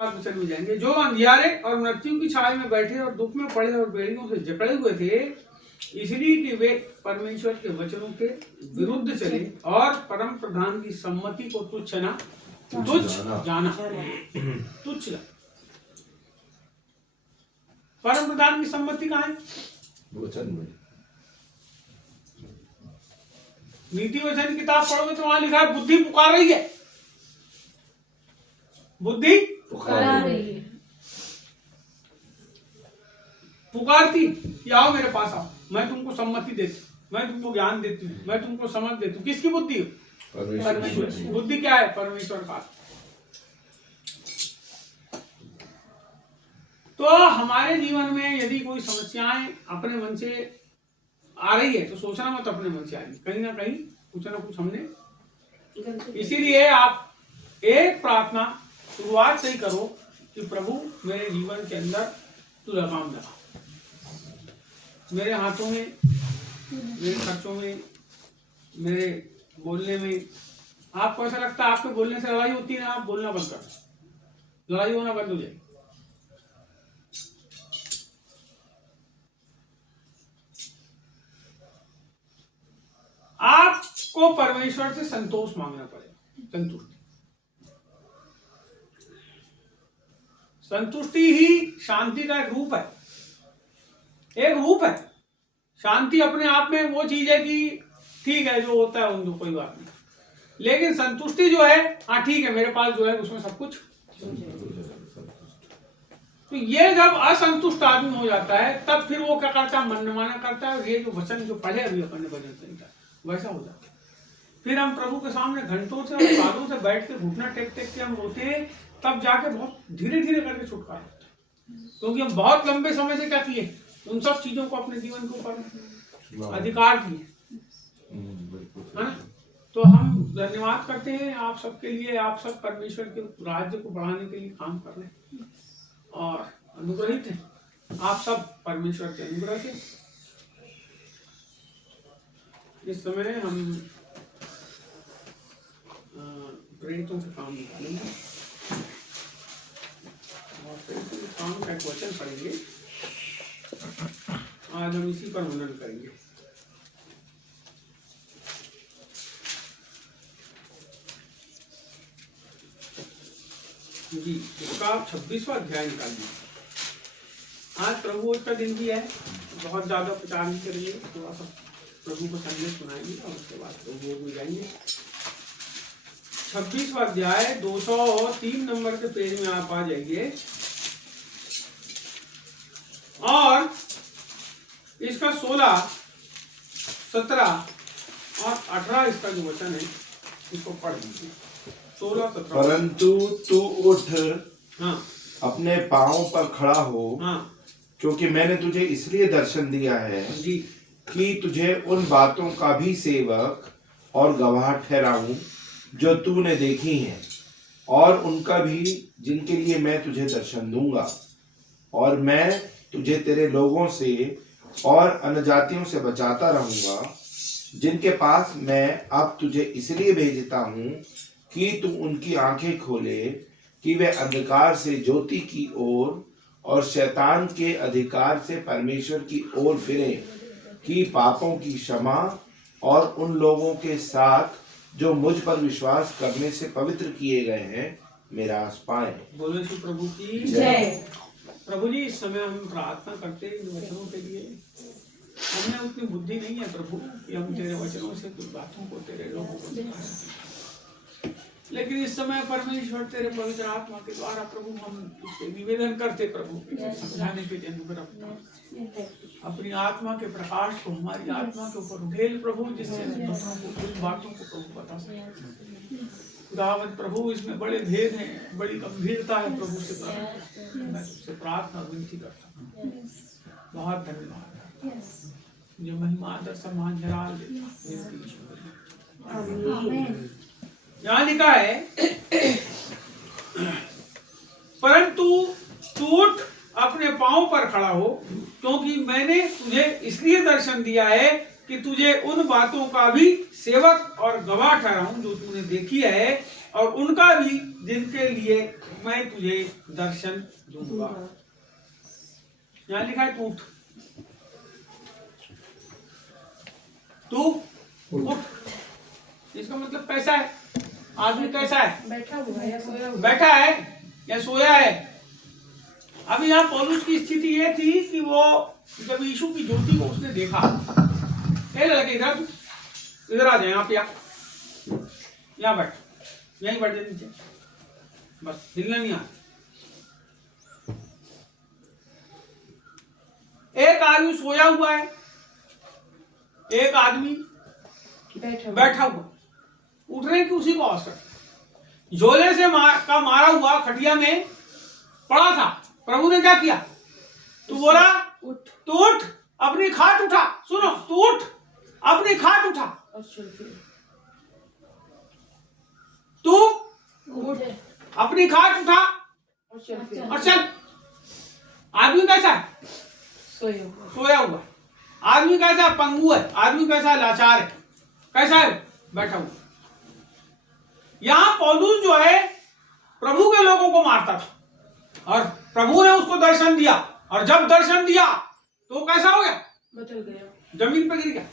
वचन में जाएंगे। जो अंधियारे और मृत्यु की छाया में बैठे और दुख में पड़े और बेड़ियों से जकड़े हुए थे, इसलिए कि वे परमेश्वर के वचनों के विरुद्ध चले और परम प्रधान की सम्मति को तुच्छ जाना। तुच्छ परम प्रधान की सम्मति कहाँ है? वचन में। नीति वचन किताब पढ़ोगे तो वहां लिखा है बुद्धि पुकार रही है। बुद्धि पुकार रही है, पुकारती कि आओ मेरे पास आओ, मैं तुमको सम्मति देती, मैं तुमको ज्ञान देती हूँ, मैं तुमको समझ देती हूँ। किसकी बुद्धि? परमेश्वर की बुद्धि। क्या है? परमेश्वर का। तो हमारे जीवन में यदि कोई समस्याएं अपने मन से आ रही है तो सोचना मत अपने मन से आ रही, कहीं ना कहीं कुछ ना कुछ हमने। इसीलिए आप एक प्रार्थना शुरुआत से ही करो कि प्रभु मेरे जीवन के अंदर तू लगाम लगा, मेरे हाथों में, मेरे खर्चों में, मेरे बोलने में। आपको ऐसा लगता है आपके बोलने से लड़ाई होती है ना, आप बोलना बंद कर, लड़ाई होना बंद हो जाएगी। आपको परमेश्वर से संतोष मांगना पड़ेगा, संतुष्टि। संतुष्टि ही शांति का एक रूप है, एक रूप है। शांति अपने आप में वो चीज है कि ठीक है जो होता है उनको कोई बात नहीं, लेकिन संतुष्टि जो है, हाँ ठीक है मेरे पास जो है उसमें सब कुछ। तो ये जब असंतुष्ट आदमी हो जाता है तब फिर वो क्या करता है? मनमाना करता है। और ये जो वचन जो पढ़े अभी अपन ने भजन संहिता, वैसा हो जाता है। फिर हम प्रभु के सामने घंटों से और सालों से बैठ के घुटना टेक टेक के हम रोते हैं, तब जाके बहुत धीरे धीरे करके छुटकारा होता है। क्योंकि हम बहुत लंबे समय से क्या किए? उन सब चीजों को अपने जीवन के ऊपर अधिकार दिए, है ना। तो हम धन्यवाद करते हैं आप सबके लिए। आप सब परमेश्वर के राज्य को बढ़ाने के लिए काम कर रहे हैं और अनुग्रहित हैं। आप सब परमेश्वर के अनुग्रह से। इस समय हम प्रेरितों के काम निकालेंगे और प्रेरितों के काम का एक वचन पढ़ेंगे। आज हम इसी पर मनन करेंगे। जी, इसका 26वां अध्याय निकाल दीजिए। आज प्रभु भोज का दिन भी है, बहुत ज्यादा प्रचार नहीं करेंगे, थोड़ा सा प्रभु को संदेश सुनाएंगे और उसके बाद प्रभु भोज में जाएंगे। 26वां अध्याय 203 नंबर के पेज में आप आ जाइए और इसका 16, 17 और 18 इसका जो वचन है इसको पढ़ लीजिए। 16, 17। परंतु तू उठ, हाँ, अपने पांवों पर खड़ा हो, हाँ, क्योंकि मैंने तुझे इसलिए दर्शन दिया है जी, कि तुझे उन बातों का भी सेवक और गवाह ठहराऊं जो तूने देखी हैं, और उनका भी जिनके लिए मैं तुझे दर्शन दूंगा। और मैं तुझे तेरे लोगों से और अन्यजातियों से बचाता रहूंगा, जिनके पास मैं अब तुझे इसलिए भेजता हूं कि तू उनकी आंखें खोले कि वे अंधकार से ज्योति की ओर और शैतान के अधिकार से परमेश्वर की ओर फिरें, कि पापों की क्षमा और उन लोगों के साथ जो मुझ पर विश्वास करने से पवित्र किए गए हैं मिरास पाए। बोलो श्री प्रभु की जय। प्रभु जी, इस समय हम प्रार्थना करते हैं इन वचनों के लिए। हमें उतनी बुद्धि नहीं है प्रभु कि हम तेरे वचनों से कुछ बातों को तेरे लोगों को सिखा सकें, लेकिन इस समय परमेश्वर तेरे पवित्र आत्मा के द्वारा प्रभु हम निवेदन करते प्रभु समझाने के लिए अनुग्रह, अपनी आत्मा के प्रकाश को हमारी आत्मा के ऊपर उठेल प्रभु, जिससे उन बातों को प्रभु बता सके। खुदावंद प्रभु, इसमें बड़े भेद हैं, बड़ी गंभीरता है प्रभु से मैं तुझसे प्रार्थना विनती करता हूँ। बहुत धन्यवाद, जो महिमा आदर सम्मान जलाल यहाँ लिखा है, परंतु तू उठ, अपने पांव पर खड़ा हो, क्योंकि मैंने तुझे इसलिए दर्शन दिया है कि तुझे उन बातों का भी सेवक और गवाह ठहराऊं जो तूने देखी है, और उनका भी जिनके लिए मैं तुझे दर्शन दूंगा। यहाँ लिखा है तू उठ, तू उठ। इसका मतलब कैसा है? आदमी कैसा है? बैठा हुआ है या सोया हुआ? बैठा है या सोया है? अभी यहाँ पौलुस की स्थिति ये थी कि वो जब यीशु की ज्योति को उसने देखा, ए लड़के इधर आ जाए, यहाँ पे यहाँ बैठ, यहीं बैठ जाए नीचे, बस हिलना नहीं आ। एक आदमी सोया हुआ है, एक आदमी बैठा हुआ। उठने की उसी को आवश्यक। झोले से मारा हुआ खटिया में पड़ा था। प्रभु ने क्या किया? तू बोला उठ, तू उठ, अपनी खाट उठा। सुनो, तू उठ, अपनी खाट उठा। तू उठ, अपनी खाट उठा और चल। आदमी कैसा है? सोया हुआ। आदमी कैसा है? पंगु है। आदमी कैसा है? लाचार है। कैसा है? बैठा हुआ। यहां पौलुस जो है प्रभु के लोगों को मारता था और प्रभु ने उसको दर्शन दिया, और जब दर्शन दिया तो कैसा हो गया? बदल गया, जमीन पर गिर गया।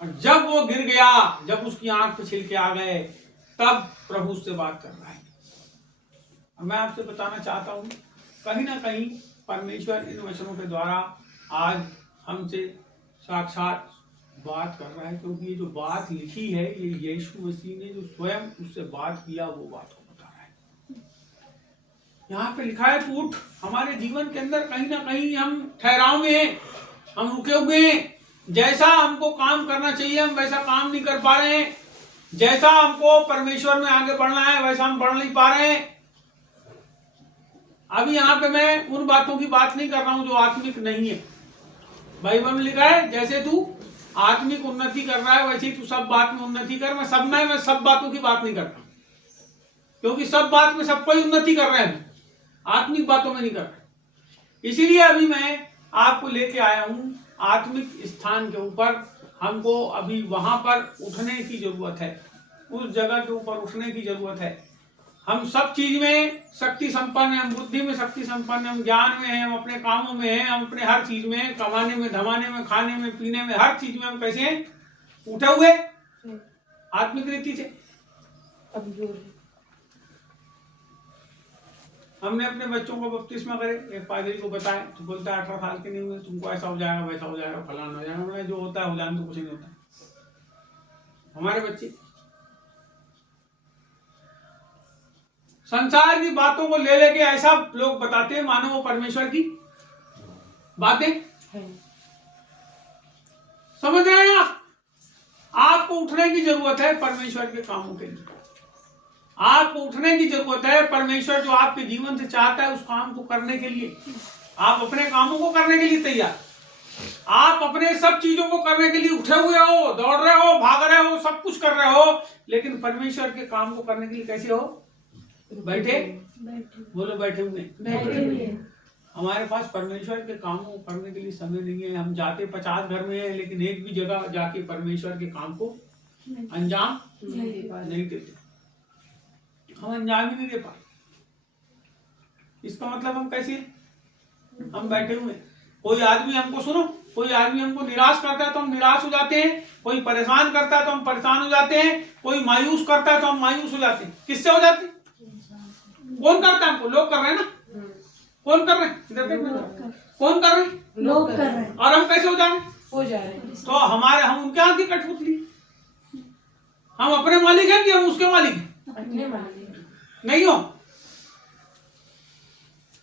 और जब वो गिर गया, जब उसकी आंख पे छिलके आ गए, तब प्रभु उससे बात कर रहा है। और मैं आपसे बताना चाहता हूं, कहीं ना कहीं परमेश्वर इन वचनों के द्वारा आज हमसे साक्षात बात कर रहा है, क्योंकि ये जो बात लिखी है ये यीशु मसीह ने जो स्वयं उससे बात किया वो बात को बता रहा है। यहाँ पे लिखा है तू उठ। हमारे जीवन के अंदर कहीं ना कहीं हम ठहराव में हैं, हम रुके हुए हैं। जैसा हमको काम करना चाहिए हम वैसा काम नहीं कर पा रहे हैं। जैसा हमको परमेश्वर में आगे बढ़ना है वैसा हम बढ़ नहीं पा रहे हैं। अभी यहाँ पे मैं उन बातों की बात नहीं कर रहा हूं जो आत्मिक नहीं है। बाइबल में लिखा है जैसे तू आत्मिक उन्नति कर रहा है वैसे ही तू सब बात में उन्नति कर। मैं सब बातों की बात नहीं करता, क्योंकि सब बात में सब कोई उन्नति कर रहे हैं, आत्मिक बातों में नहीं कर रहे। इसीलिए अभी मैं आपको लेके आया हूं आत्मिक स्थान के ऊपर। हमको अभी वहां पर उठने की जरूरत है, उस जगह के ऊपर उठने की जरूरत है। हम सब चीज में शक्ति संपन्न है, हम बुद्धि में शक्ति संपन्न है, हम ज्ञान में हैं, हम अपने कामों में हैं, हम अपने हर चीज में, कमाने में, धमाने में, खाने में, पीने में, हर चीज में हम कैसे हैं? उठे हुए आत्मिक रीति से। हमने अपने बच्चों को बपतिस्मा करे, एक पादरी को बताया तो बोलता है 18 साल के नहीं हुए तुमको ऐसा हो जाएगा वैसा हो जाएगा फलाना हो जाएगा। जो होता है हो जाने तो कुछ नहीं होता। हमारे बच्चे संसार की बातों को ले लेके ऐसा लोग बताते हैं मानो वो परमेश्वर की बातें समझ रहे हैं आप? आपको उठने की जरूरत है परमेश्वर के कामों के लिए। आपको उठने की जरूरत है। परमेश्वर जो आपके जीवन से चाहता है उस काम को करने के लिए आप अपने कामों को करने के लिए तैयार। आप अपने सब चीजों को करने के लिए उठे हुए हो, दौड़ रहे हो, भाग रहे हो, सब कुछ कर रहे हो, लेकिन परमेश्वर के काम को करने के लिए कैसे हो? बैठे। बोलो बैठे हुए। हमारे पास परमेश्वर के कामों को करने के लिए समय नहीं है। हम जाते 50 घर में हैं, लेकिन एक भी जगह जाके परमेश्वर के काम को अंजाम नहीं देते। हम अंजाम ही नहीं दे पाते। इसका मतलब हम कैसे? हम बैठे हुए। कोई आदमी हमको सुनो, कोई आदमी हमको निराश करता है तो हम निराश हो जाते हैं। कोई परेशान करता है तो हम परेशान हो जाते हैं। कोई मायूस करता है तो हम मायूस हो जाते हैं। किससे हो जाते हैं? कौन करता है हमको? लोग कर रहे हैं ना। कौन कर रहे हैं? कौन कर रहे हैं? लोग कर रहे हैं। और हम कैसे हो जा रहे हैं? तो हम उनके हाथ की कठपुतली। हम अपने मालिक हैं कि हम उसके मालिक हैं? अपने मालिक नहीं हो।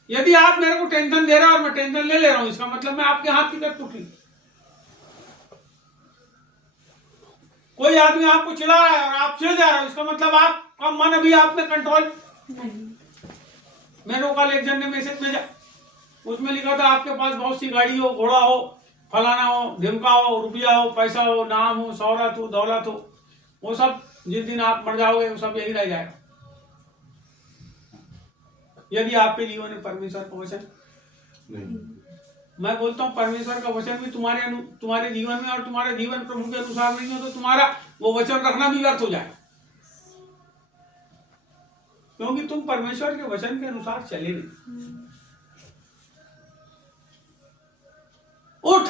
यदि आप मेरे को टेंशन दे रहे हो और मैं टेंशन ले रहा हूं, इसका मतलब मैं आपके हाथ की कठपुतली। कोई आदमी आपको चिढ़ा रहा है और आप चिढ़ जा रहे हो, इसका मतलब आपका मन अभी आप में कंट्रोल नहीं। मैंने कल एक जन ने मैसेज भेजा, उसमें लिखा था आपके पास बहुत सी गाड़ी हो, घोड़ा हो, फलाना हो, ढिमका हो, रुपया हो, पैसा हो, नाम हो, शौहरत हो, दौलत हो, वो सब जिस दिन आप मर जाओगे वो सब यही रह जाएगा। यदि आपके जीवन में परमेश्वर का वचन नहीं, मैं बोलता हूँ परमेश्वर का वचन भी तुम्हारे जीवन में और तुम्हारा जीवन प्रभु के अनुसार नहीं हो तो तुम्हारा वो वचन रखना भी व्यर्थ हो जाएगा। क्योंकि तुम परमेश्वर के वचन के अनुसार चले नहीं। उठ,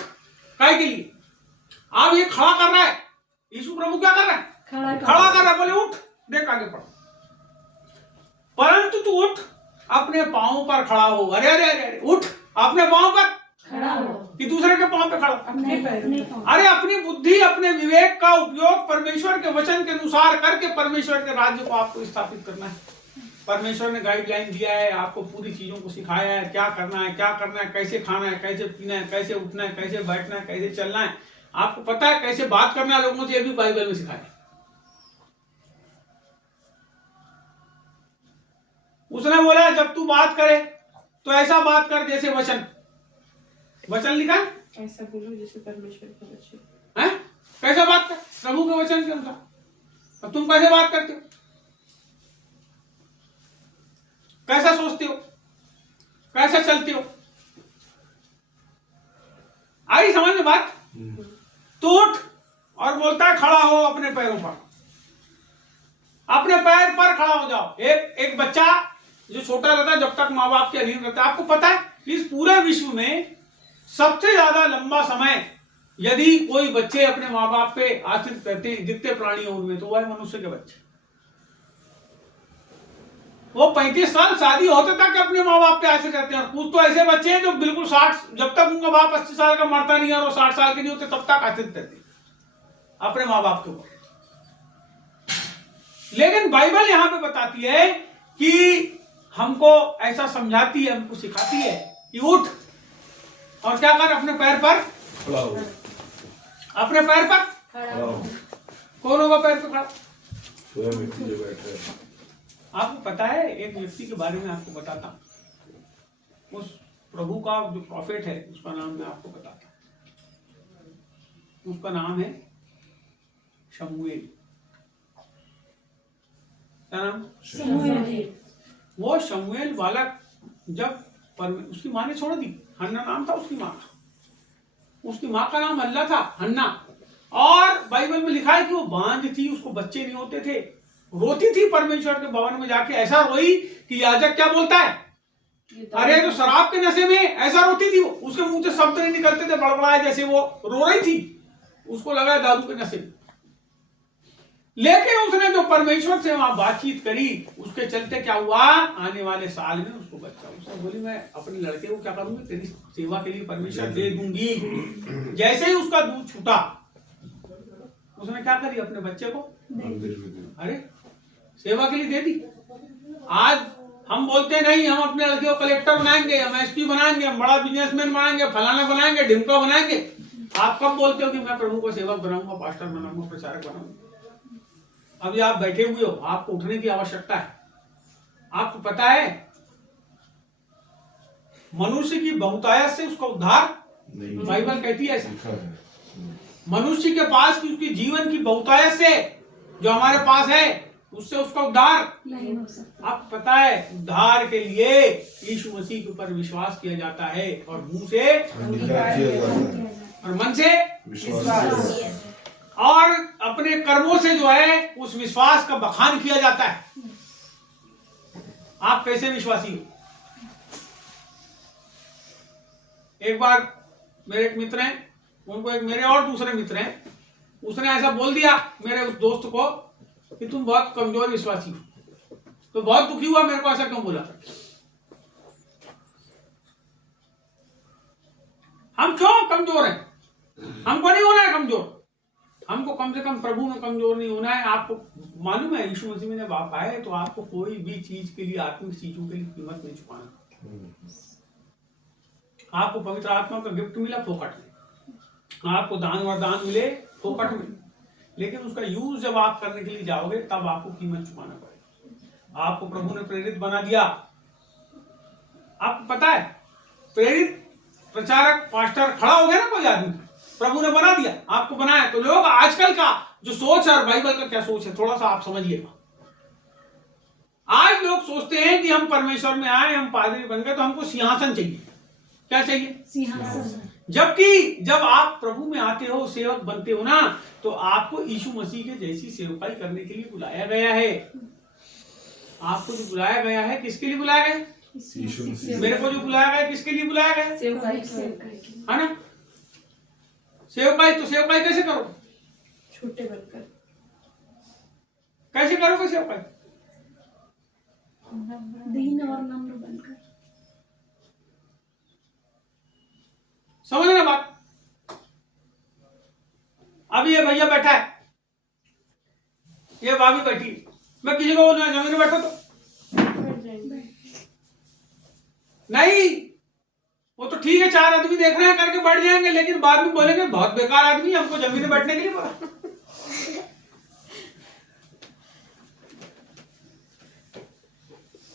काय के लिए? अब ये खड़ा कर रहा है, यीशु प्रभु क्या कर रहा है? खड़ा कर रहा है, बोले उठ, देख आगे पढ़। परंतु तू उठ, अपने पांवों पर खड़ा हो। अरे अरे अरे अरे, उठ, अपने पांवों पर खड़ा हो कि दूसरे के पांव पे खड़ा हो? अपने पैरों। अरे अपनी बुद्धि, अपने विवेक का उपयोग परमेश्वर के वचन के अनुसार करके परमेश्वर के राज्य को आपको स्थापित करना है। परमेश्वर ने गाइडलाइन दिया है, आपको पूरी चीजों को सिखाया है, क्या करना है, क्या करना है, कैसे खाना है, कैसे पीना है, कैसे उठना है, कैसे बैठना है, कैसे चलना है, आपको पता है कैसे बात करना है लोगों से, ये भी बाइबल में सिखाया। उसने बोला जब तू बात करे तो ऐसा बात कर जैसे वचन लिखा है, ऐसा बोलो जैसे परमेश्वर का वचन हैं? कैसा बात कर? प्रभु के वचन के अनुसार। अब तुम कैसे बात करते हो, कैसा सोचते हो, कैसा चलते हो? आई समझ में बात? तो उठ और बोलता है खड़ा हो अपने पैरों पर, अपने पैर पर खड़ा हो जाओ। एक बच्चा जो छोटा रहता है जब तक माँ बाप के अधीन रहता है, आपको पता है इस पूरे विश्व में सबसे ज्यादा लंबा समय यदि कोई बच्चे अपने माँ बाप पे आश्रित रहते हैं जितने प्राणी हैं उनमें, तो वह है मनुष्य के बच्चे। वो 35 साल शादी होते तक अपने माँ बाप पे आश्रित रहते हैं, और कुछ तो ऐसे बच्चे हैं जो बिल्कुल 60, जब तक उनका बाप 80 साल का मरता नहीं है और वो 60 साल के नहीं होते तब तक आश्रित रहते हैं अपने माँ बाप के ऊपर। लेकिन बाइबल यहां पे बताती है कि हमको ऐसा समझाती है, हमको सिखाती है कि उठ और क्या कर, अपने पैर पर खड़ा हो। अपने पैर पर खड़ा हो। कौन होगा पैर पर खड़ा? स्वयं व्यक्ति जो बैठे हैं। आपको पता है, एक व्यक्ति के बारे में आपको बताता हूं, उस प्रभु का जो प्रॉफिट है उसका नाम मैं आपको बताता हूं। उसका नाम है शमूएल। क्या नाम? शमूएल। वो शमूएल बालक जब उसकी माँ ने छोड़ दी, हन्ना नाम था उसकी माँ का, उसकी माँ का नाम अल्लाह था, हन्ना। और बाइबल में लिखा है कि वो बांझ थी, उसको बच्चे नहीं होते थे, रोती थी परमेश्वर के भवन में जाके, ऐसा रोई कि याजक क्या बोलता है, अरे जो शराब के नशे में, ऐसा रोती थी वो, उसके मुंह से शब्द नहीं निकलते थे, बड़बड़ाए जैसे वो रो रही थी, उसको लगा दारू के नशे में। लेकिन उसने जो परमेश्वर से वहां बातचीत करी, उसके चलते क्या हुआ, आने वाले साल में उसको बच्चा, उसने बोली मैं अपने लड़के को क्या करूंगी, तेरी सेवा के लिए परमेश्वर दे दूंगी। जैसे ही उसका दूध छूटा, उसने क्या करी, अपने बच्चे को अरे सेवा के लिए दे दी। आज हम बोलते नहीं, हम अपने लड़के को कलेक्टर बनाएंगे, हम एसपी बनाएंगे, हम बड़ा बिजनेसमैन बनाएंगे, फलाना बनाएंगे, ढिमका बनाएंगे। आप कब बोलते हो कि मैं प्रभु को सेवक बनाऊंगा, पास्टर बनाऊंगा, प्रचारक बनाऊंगा? अभी आप बैठे हुए हो, आपको उठने की आवश्यकता है। आपको पता है मनुष्य की बहुतायत से उसका उद्धार, बाइबल कहती है ऐसा, मनुष्य के पास की उसकी जीवन की बहुतायत से जो हमारे पास है उससे उसका उद्धार नहीं हो सकता। आपको पता है उद्धार के लिए यीशु मसीह के ऊपर विश्वास किया जाता है, और मुंह से और मन से विश्वास, और अपने कर्मों से जो है उस विश्वास का बखान किया जाता है। आप कैसे विश्वासी हो? एक बार मेरे एक मित्र हैं, उनको एक मेरे और दूसरे मित्र हैं, उसने ऐसा बोल दिया मेरे उस दोस्त को कि तुम बहुत कमजोर विश्वासी हो, तो बहुत दुखी हुआ, मेरे को ऐसा क्यों बोला? हम क्यों कमजोर हैं? हमको नहीं होना है कमजोर, हमको कम से कम प्रभु में कमजोर नहीं होना है। आपको मालूम है यीशु मसीह में जब आप आए तो आपको कोई भी चीज के लिए, आत्मिक चीजों के लिए कीमत नहीं चुकाना। आपको पवित्र आत्मा का गिफ्ट मिला फोकट में, आपको दान वरदान मिले फोकट में, लेकिन उसका यूज जब आप करने के लिए जाओगे तब आपको कीमत चुकाना पड़ेगा। आपको प्रभु ने प्रेरित बना दिया, आपको पता है प्रेरित, प्रचारक, पास्टर खड़ा हो गया ना कोई आदमी, प्रभु ने बना दिया, आपको बनाया। तो लोग आजकल का जो सोच है और बाइबल का क्या सोच है, थोड़ा सा आप समझिएगा। आज लोग सोचते हैं कि हम परमेश्वर में आए, हम पादरी बन गए तो हमको सिंहासन चाहिए। क्या चाहिए? सिंहासन। जबकि जब आप प्रभु में आते हो, सेवक बनते हो ना, तो आपको यीशु मसीह के जैसी सेवकाई करने के लिए बुलाया गया है। आपको जो बुलाया गया है, किसके लिए बुलाया गया? यीशु मसीह। मेरे को जो बुलाया गया, किसके लिए बुलाया गया? सेवकाई है ना? सेवकाई, तो सेवकाई कैसे करो? छोटे बनकर कैसे करोगे सेवकाई? दीन और नम्र बनकर। समझ रहे बात? अभी ये भैया बैठा है, ये भाभी बैठी है, मैं किसी को बोलूंगा जमीन में बैठो तो नहीं, वो तो ठीक है, 4 आदमी देख रहे हैं करके बैठ जाएंगे, लेकिन बाद में बोलेंगे बहुत बेकार आदमी, हमको जमीन में बैठने के लिए बोला।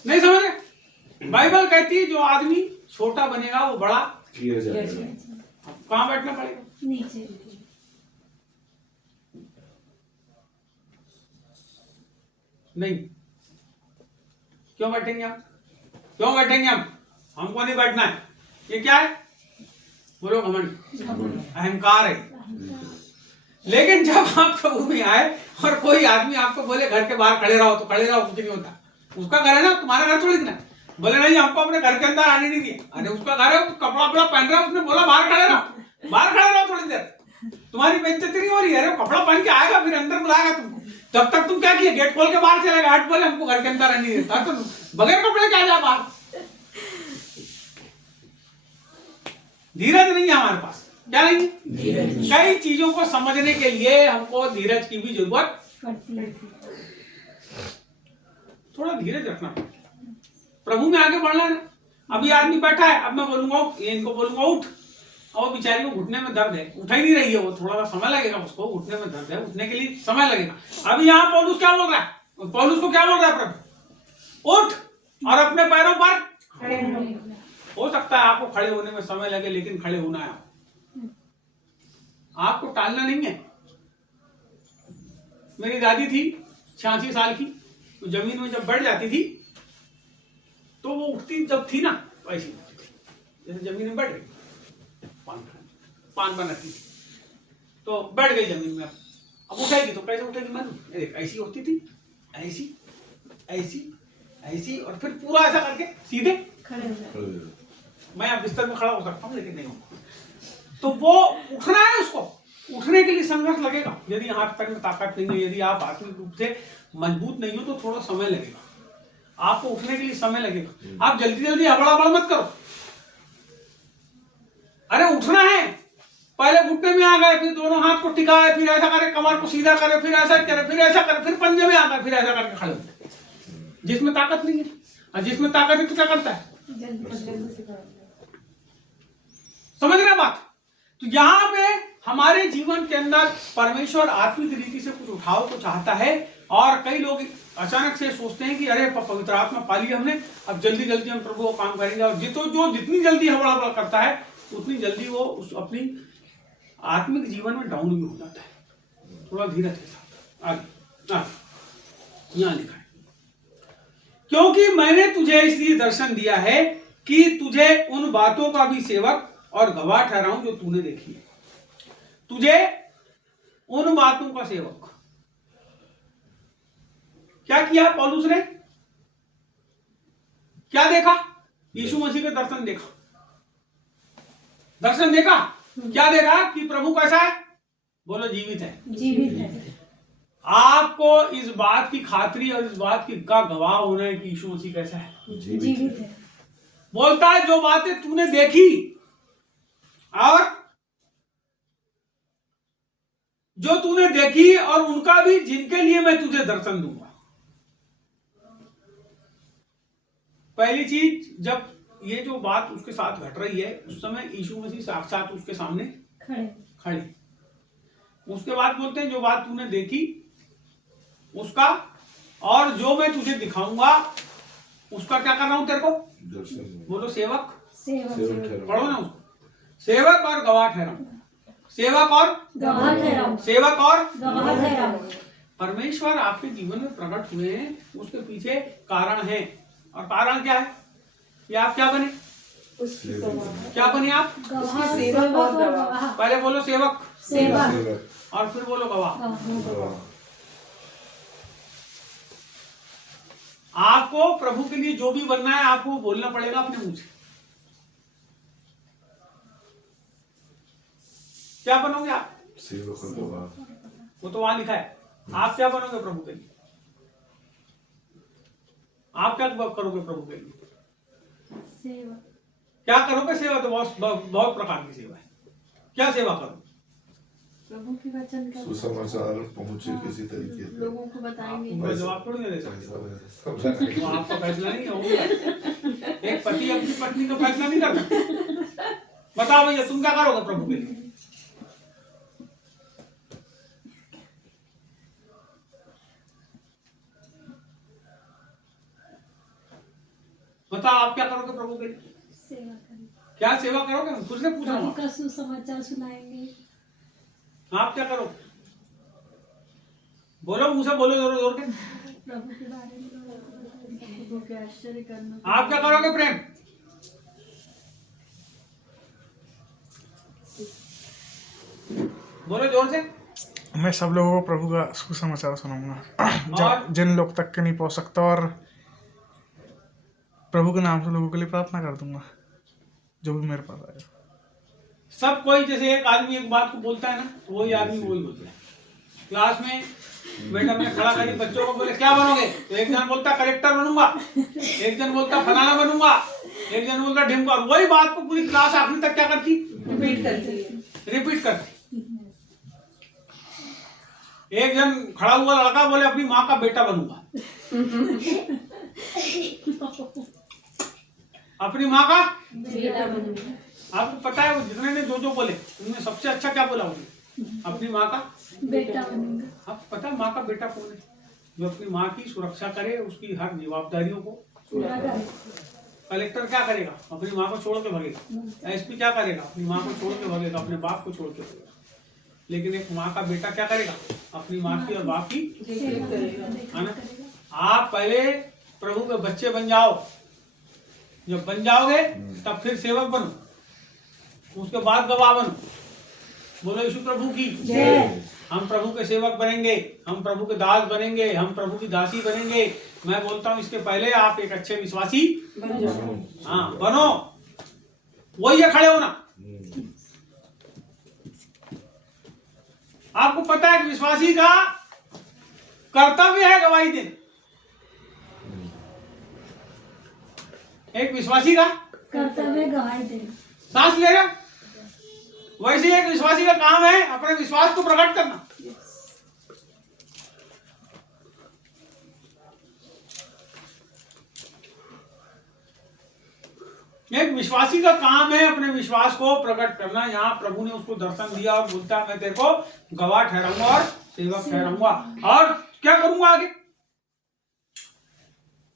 नहीं समझ रहे? बाइबल कहती है जो आदमी छोटा बनेगा वो बड़ा किया जाएगा। कहां बैठना पड़ेगा? नीचे। नहीं, क्यों बैठेंगे हम? क्यों बैठेंगे हम? हमको नहीं बैठना है। ये क्या है? बोलो घमंड, अहंकार है। लेकिन जब आप प्रभु में आए और कोई आदमी आपको बोले घर के बाहर खड़े रहो, तो खड़े रहो, कुछ नहीं होता। उसका घर है ना, तुम्हारा घर थोड़ी ना। बोले नहीं, हमको अपने घर के अंदर आने नहीं दिया। अरे उसका घर है, कपड़ा वपड़ा पहन रहा है, उसने बोला बाहर खड़े रहो, बाहर खड़े रहो थोड़ी देर, तुम्हारी बेइज्जती नहीं हो रही है? अरे कपड़ा पहन के आएगा, फिर अंदर बुलाएगा तुमको, तब तक तुम क्या किए? गेट खोल के बाहर चलेगा, हट बोले हमको घर के अंदर नहीं देता, तो बगैर कपड़े क्या जा बाहर? धीरज नहीं है हमारे पास। क्या नहीं? कई चीजों को समझने के लिए हमको धीरज की भी जरूरत पड़ती है। थोड़ा धीरज रखना पड़ता है। प्रभु में आगे बढ़ना है ना। अभी आदमी बैठा है, अब मैं बोलूंगा ये इनको बोलूंगा उठ, और बेचारी को घुटने में दर्द है, उठा ही नहीं रही है, वो थोड़ा सा समय लगेगा, उसको घुटने में दर्द है, उठने के लिए समय लगेगा। अभी यहाँ पौलुस क्या बोल रहा है? पौलुस को क्या बोल रहा है प्रभु? उठ और अपने पैरों पर खड़े रहो। हो सकता है आपको खड़े होने में समय लगे, लेकिन खड़े होना है आपको, टालना नहीं है। मेरी दादी थी 86 साल की, तो जमीन में जब बैठ जाती थी तो वो उठती जब थी ना ऐसी, जैसे जमीन में बैठ गई, पान बनाती थी तो बैठ गई जमीन में। अब उठेगी तो कैसे उठेगी? मैं ऐसी होती थी, ऐसी ऐसी ऐसी, और फिर पूरा ऐसा करके सीधे खड़े हो जाओ। मैं अब बिस्तर में खड़ा हो सकता हूँ, लेकिन नहीं हूँ। तो वो उठना है, उसको उठने के लिए संघर्ष लगेगा। यदि हाथ पैर में ताकत नहीं है, यदि आप आत्मिक रूप से मजबूत नहीं हो, तो थोड़ा समय लगेगा आपको, उठने के लिए समय लगेगा। आप जल्दी जल्दी हबड़ा हबड़ मत करो। अरे उठना है, पहले घुटने में आ गए, फिर दोनों हाथ को टिकाए, फिर ऐसा करे, कमर को सीधा करे, फिर ऐसा करे, फिर ऐसा करे, फिर पंजे में आ गए, फिर ऐसा करके खड़े होते। जिसमें ताकत नहीं है, और जिसमें ताकत है तो क्या करता है? समझ रहे बात? तो यहाँ पे हमारे जीवन के अंदर परमेश्वर आत्मिक रीति से कुछ उठाव को चाहता है, और कई लोग अचानक से सोचते हैं कि अरे पवित्र आत्मा पा लिया हमने, अब जल्दी जल्दी हम प्रभु को काम करेंगे, और जितनी जल्दी हबड़ा हबड़ा करता है उतनी जल्दी वो उस अपनी आत्मिक जीवन में डाउन भी हो जाता है। थोड़ा धीरज के साथ आगे यहाँ लिखा है, क्योंकि मैंने तुझे इसलिए दर्शन दिया है कि तुझे उन बातों का भी सेवक और गवाह ठहराऊं जो तूने देखी है। तुझे उन बातों का सेवक। क्या किया पौलुस ने? क्या देखा? यीशु मसीह के दर्शन देखा। दर्शन देखा, क्या देखा? कि प्रभु कैसा है? बोलो जीवित है। जीवित है। आपको इस बात की खातरी और इस बात की का गवाह होना है कि यीशु मसीह कैसा है? जीवित है। बोलता है जो बातें तूने देखी और जो तूने देखी, और उनका भी जिनके लिए मैं तुझे दर्शन दूंगा। पहली चीज, जब ये जो बात उसके साथ घट रही है, उस समय यीशु मसीह साक्षात उसके सामने खड़े। उसके बाद बोलते हैं जो बात तूने देखी उसका, और जो मैं तुझे दिखाऊंगा उसका क्या कर रहा हूं तेरे को? बोलो सेवक। पढ़ो ना उसको। सेवक और गवाह ठहराऊं। सेवक और गवाह ठहराऊं। सेवक और गवाह ठहराऊं। परमेश्वर आपके जीवन में प्रकट हुए हैं, उसके पीछे कारण है, और कारण क्या है? कि आप क्या बने? क्या बने आप? गवाह, सेवक और गवाह। पहले बोलो सेवक, सेवक, और फिर बोलो गवाह। आपको प्रभु के लिए जो भी बनना है आपको बोलना पड़ेगा अपने मुंह से। क्या बनोगे आप? सेवक और गवाह। वो तो वहां लिखा है। आप क्या बनोगे प्रभु के लिए? आप क्या करोगे प्रभु के लिए? सेवा। क्या करोगे? सेवा तो बहुत प्रकार की सेवा है। क्या सेवा करोगे? प्रभु की वचन का सुसमाचार पहुंचे किसी तरीके से लोगों को बताएंगे। उनका जवाब थोड़ी ना दे सकते। सब लगाएंगे। वो आपका फैसला नहीं होगा। एक पति अपनी पत्नी का फैसला नहीं कर सकता। बताओ भैया तुम क्या करोगे प्रभु के लिए? बताओ आप क्या करोगे प्रभु के लिए? सेवा करें। क्या सेवा करोगे? हम खुद से पूछ रहा प्रभु हूँ। का सुसमाचार सुनाएंगे। आप क्या करोगे? बोलो, मुंह से बोलो जोर जोर के। प्रभु के बारे में प्रभु के आश्चर्य करना। आप क्या करोगे प्रेम? बोलो जोर से। मैं सब लोगों को प्रभु का सुसमाचार सुनाऊंगा और? जिन लोग तक के नहीं पहुंच सकता, और प्रभु के नाम से लोगों के लिए प्रार्थना कर दूंगा जो भी मेरे पास आएगा। सब कोई जैसे एक आदमी एक बात को बोलता है ना, वही आदमी वही बोलता है। क्लास में मैडम ने खड़ा करी बच्चों को, बोले क्या बनोगे? तो एक जन बोलता कलेक्टर बनूंगा, एक जन बोलता फलाना बनूंगा, एक जन बोलता ढिमका। वही बात को पूरी क्लास आखिरी तक क्या करती? रिपीट करती। एक जन खड़ा हुआ लड़का बोले अपनी माँ का बेटा बनूंगा। अपनी माँ का बेटा बनूंगा। आपको पता है वो जितने ने जो बोले उनमें सबसे अच्छा क्या बोला उसने? अपनी माँ का बेटा बनूंगा। आपको पता है माँ का बेटा कौन है? जो अपनी माँ की सुरक्षा करे, उसकी हर जवाबदारियों को पूरा करें। कलेक्टर क्या करेगा? अपनी माँ को छोड़ के भगेगा। एसपी क्या करेगा? अपनी माँ को छोड़ के भगेगा, अपने बाप को छोड़ के भगेगा। लेकिन एक माँ का बेटा क्या करेगा? अपनी माँ की और बाप की है ना? आप पहले प्रभु के बच्चे बन जाओ, जब बन जाओगे तब फिर सेवक बनो, उसके बाद गवाह बनो। बोलो यीशु प्रभु की जय। हम प्रभु के सेवक बनेंगे, हम प्रभु के दास बनेंगे, हम प्रभु की दासी बनेंगे। मैं बोलता हूँ इसके पहले आप एक अच्छे विश्वासी हाँ बनो। वही है खड़े होना। आपको पता है कि विश्वासी का कर्तव्य है गवाही देना। एक विश्वासी का कर्तव्य गवाही देना। सांस ले रहा, वैसे एक विश्वासी का काम है अपने विश्वास को प्रकट करना। एक विश्वासी का काम है अपने विश्वास को प्रकट करना। यहाँ प्रभु ने उसको दर्शन दिया और बोलता है मैं तेरे को गवाह ठहराऊंगा और सेवक ठहराऊंगा। और क्या करूंगा आगे?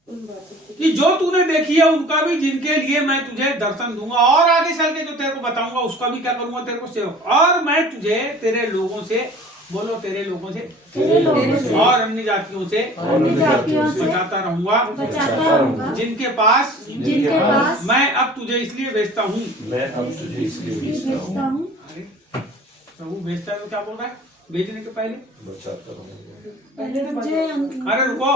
कि जो तूने देखी है उनका भी, जिनके लिए मैं तुझे दर्शन दूंगा, और आगे चल के जो तेरे को बताऊंगा उसका भी क्या करूंगा? तेरे को सेवक। और मैं तुझे तेरे लोगों से, बोलो तेरे लोगों से, और अन्य जातियों से बचाता रहूंगा, जिनके पास मैं अब तुझे इसलिए भेजता हूँ। अरे प्रभु भेजता है तो क्या बोल रहा है? भेजने के पहले अरे रुको,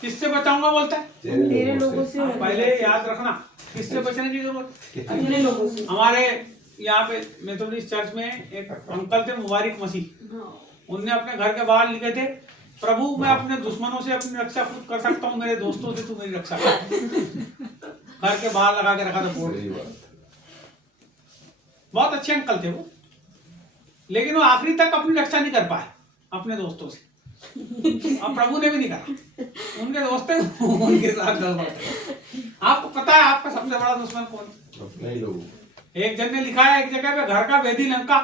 किससे बचाऊंगा बोलता है? तेरे लोगों से। पहले याद रखना किससे बचने की जरूरत? अपने लोगों से। हमारे यहाँ पे मेथोडिस्ट चर्च में एक अंकल थे मुबारक मसीह, उनने अपने घर के बाहर लिखे थे, प्रभु मैं अपने दुश्मनों से अपनी रक्षा खुद कर सकता हूँ, मेरे दोस्तों से तू मेरी रक्षा कर। घर के बाहर लगा के रखा था बोर्ड। बहुत अच्छे अंकल थे वो, लेकिन वो आखिरी तक अपनी रक्षा नहीं कर पाए अपने दोस्तों से। अब प्रभु ने भी नहीं करा, उनके दोस्त थे उनके साथ गड़बड़। आपको पता है आपका सबसे बड़ा दुश्मन कौन? अपने ही लोग। एक जन ने लिखा है एक जगह पे, घर का वेदी लंका।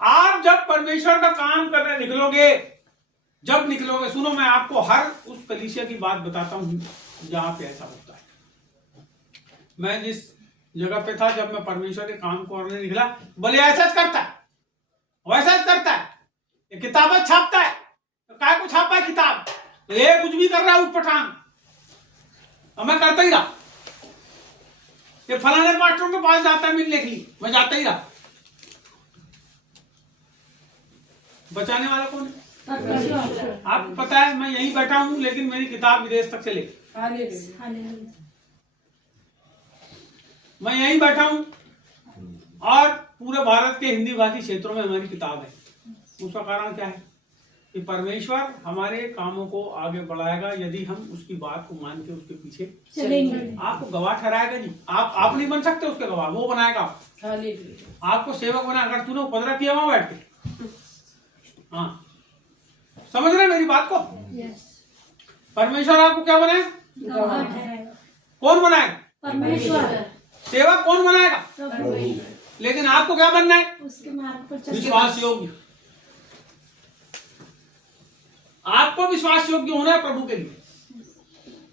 आप जब परमेश्वर का काम करने निकलोगे, जब निकलोगे, सुनो मैं आपको हर उस कलीसिया की बात बताता हूं जहां पे ऐसा होता है। मैं जिस जगह पे था जब मैं परमेश्वर के काम को करने निकला, बोले ऐसा करता है वैसा करता है, ये किताबें छापता है, तो काय को छापा है किताब, तो ये कुछ भी कर रहा है उठ पठान, और मैं करता ही रहा। ये फलाने पास्टरों के पास जाता है मिलने के लिए, मैं जाता ही रहा। बचाने वाला कौन है? आपको पता है मैं यहीं बैठा हूं, लेकिन मेरी किताब विदेश तक चले। मैं यहीं बैठा हूं और पूरे भारत के हिंदी भाषी क्षेत्रों में हमारी किताब है। उसका कारण क्या है कि परमेश्वर हमारे कामों को आगे बढ़ाएगा यदि हम उसकी बात को मान के उसके पीछे चलेंगे। आपको गवाह ठहराएगा जी, आप नहीं बन सकते उसके गवाह, वो बनाएगा आपको सेवक बना। अगर तूने उपद्रव किया वहां बैठ के, हाँ समझ रहे मेरी बात को? परमेश्वर आपको क्या बनाए? कौन बनाएगा? परमेश्वर। सेवक कौन बनाएगा? लेकिन आपको क्या बनना है? उसके मार्ग पर विश्वास योग्य। आपको विश्वास योग्य होना है प्रभु के लिए।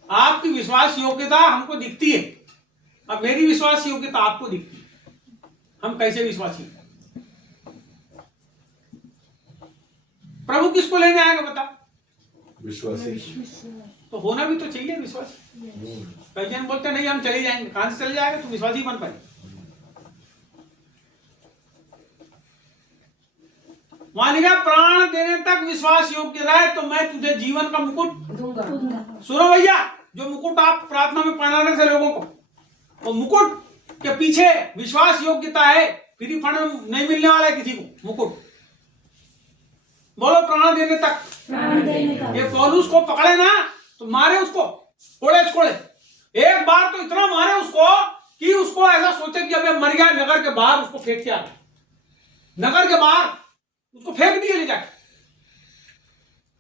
आपकी विश्वास योग्यता हमको दिखती है, अब मेरी विश्वास योग्यता आपको दिखती है। हम कैसे विश्वासी? प्रभु किसको लेने आएगा बता? विश्वासी। तो होना भी तो चाहिए विश्वासी। कई जन बोलते नहीं हम चले जाएंगे, कहां से चले जाएगा? तू विश्वासी बन पाए। वहां लिखा प्राण देने तक विश्वास योग्य रहे तो मैं तुझे जीवन का मुकुट दूंगा। सुनो भैया, जो मुकुट आप प्रार्थना में पहना रहे थे लोगों को, वो मुकुट के पीछे विश्वास योग्यता है। फ्री फंड में नहीं मिलने वाला है किसी को मुकुट। बोलो प्राण देने तक। ये पौलुस को पकड़े ना तो मारे उसको कोड़े छोड़े। एक बार तो इतना मारे उसको कि उसको ऐसा सोचे कि अब मर गया, नगर के बाहर उसको फेंक दिया। नगर के बाहर उसको फेंक दिए ले जाके।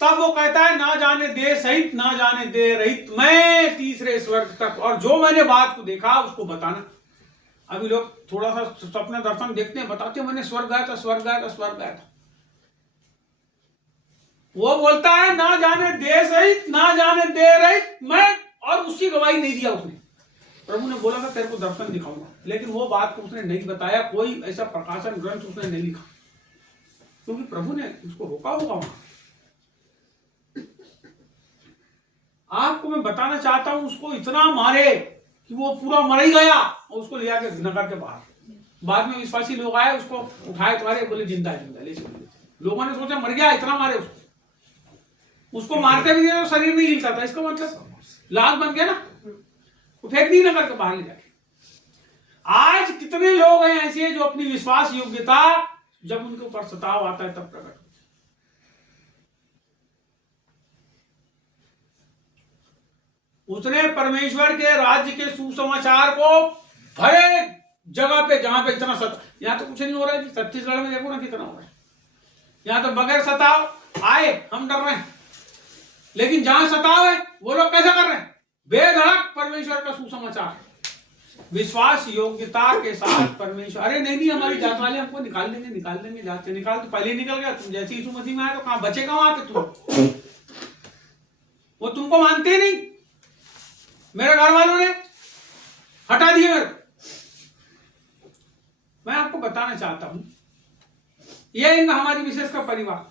तब वो कहता है ना जाने दे सहित ना जाने दे रहित मैं तीसरे स्वर्ग तक, और जो मैंने बात को देखा उसको बताना। अभी लोग थोड़ा सा सपने दर्शन देखते हैं, बताते हैं मैंने स्वर्ग गया था, स्वर्ग गया था, स्वर्ग गया था। वो बोलता है ना जाने दे सहित ना जाने दे रहित मैं, और उसकी गवाही नहीं दिया उसने। प्रभु ने बोला था तेरे को दर्शन दिखाऊंगा, लेकिन वो बात को उसने नहीं बताया। कोई ऐसा प्रकाशन ग्रंथ उसने नहीं लिखा, क्योंकि प्रभु ने उसको रोका होगा वहां। आपको मैं बताना चाहता हूं, उसको इतना मारे कि वो पूरा मर ही गया, और उसको ले जाके नगर के बाहर। बाद में विश्वासी लोग आए, उसको उठाए तुम्हारे, बोले जिंदा है, जिंदा ले चलो। लोगों ने सोचा मर गया, इतना मारे उसको मारते भी नहीं तो शरीर नहीं हिलता था। इसका मतलब लाश बन गया ना, वो फेंक दी नगर के बाहर ले जाके। आज कितने लोग हैं ऐसे जो अपनी विश्वास योग्यता जब उनके ऊपर सताव आता है तब प्रकट। उसने परमेश्वर के राज्य के सुसमाचार को हर एक जगह पे जहां पे इतना यहां तो कुछ नहीं हो रहा है जी। छत्तीसगढ़ में देखो ना कितना हो रहा है। यहां तो बगैर सताव आए हम डर रहे हैं, लेकिन जहां सताव है वो लोग कैसा कर रहे हैं? बेधड़क परमेश्वर का सुसमाचार, विश्वास योग्यता के साथ परमेश्वर। अरे नहीं हमारी जात वाले हमको निकाल देंगे जाते निकाल तो पहले निकल गया। तुम जैसे यीशु मसीह में आए तो कहां बचेगा वहां पे तुम? वो तुमको मानते ही नहीं। मेरे घर वालों ने हटा दिए मेरे। मैं आपको बताना चाहता हूं, ये हमारी विशेष का परिवार,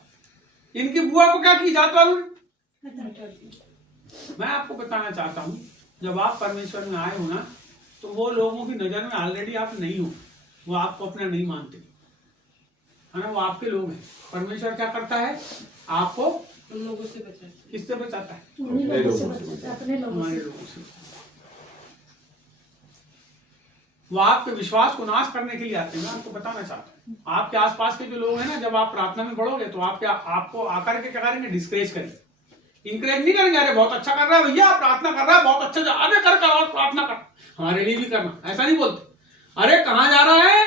इनकी बुआ को क्या की जात वालों ने? मैं आपको बताना चाहता हूं, जब आप परमेश्वर में आए हो ना, तो वो लोगों की नजर में ऑलरेडी आप नहीं हो, वो आपको अपना नहीं मानते है ना, वो आपके लोग हैं। परमेश्वर क्या करता है? आपको उन लोगों से बचाता है। किससे बचाता है? अपने लोगों से। वो आपके विश्वास को नाश करने के लिए आते हैं। मैं आपको बताना चाहता हूँ, आपके आसपास के जो लोग हैं ना, जब आप प्रार्थना में बढ़ोगे तो आपको आकर के क्या करेंगे? डिस्करेज करेंगे, इंकरेज नहीं करेंगे। अरे बहुत अच्छा कर रहा है भैया, प्रार्थना कर रहा है, बहुत अच्छा, अरे कर और प्रार्थना कर, हमारे लिए भी करना। ऐसा नहीं बोलते। अरे कहाँ जा रहा है?